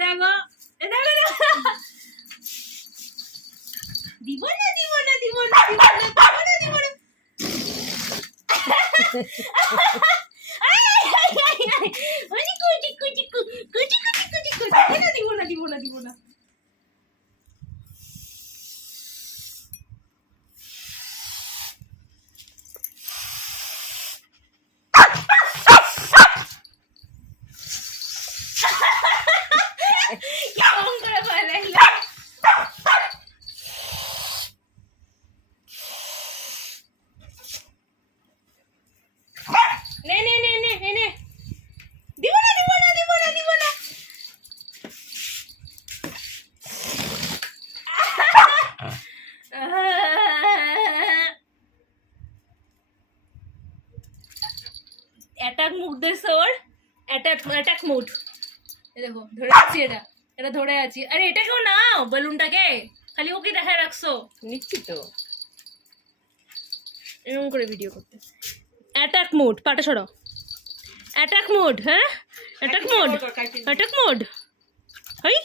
দেখো দিব না দিব না দিব না দিব না দিব না ওনি কুচি কুচি কুচি কুচি কুচি কুচি দিব না দিব না দিব না কেমন করে পালাইলো নে নে নে নে নে দিব না দিব না দিব না দিব না অ্যাটাক মুড দে সোর অ্যাটাক মুড দেখো ধরে আছি এটা ধরে আছি আরে এটাকেও নাও বেলুনটাকে খালি ওকে দেখায় রাখছো নিচ্ছি তো এরকম করে ভিডিও করতে অ্যাটাক মোড পাটা সরাও অ্যাটাক মোড হ্যাঁ অ্যাটাক মোড হাই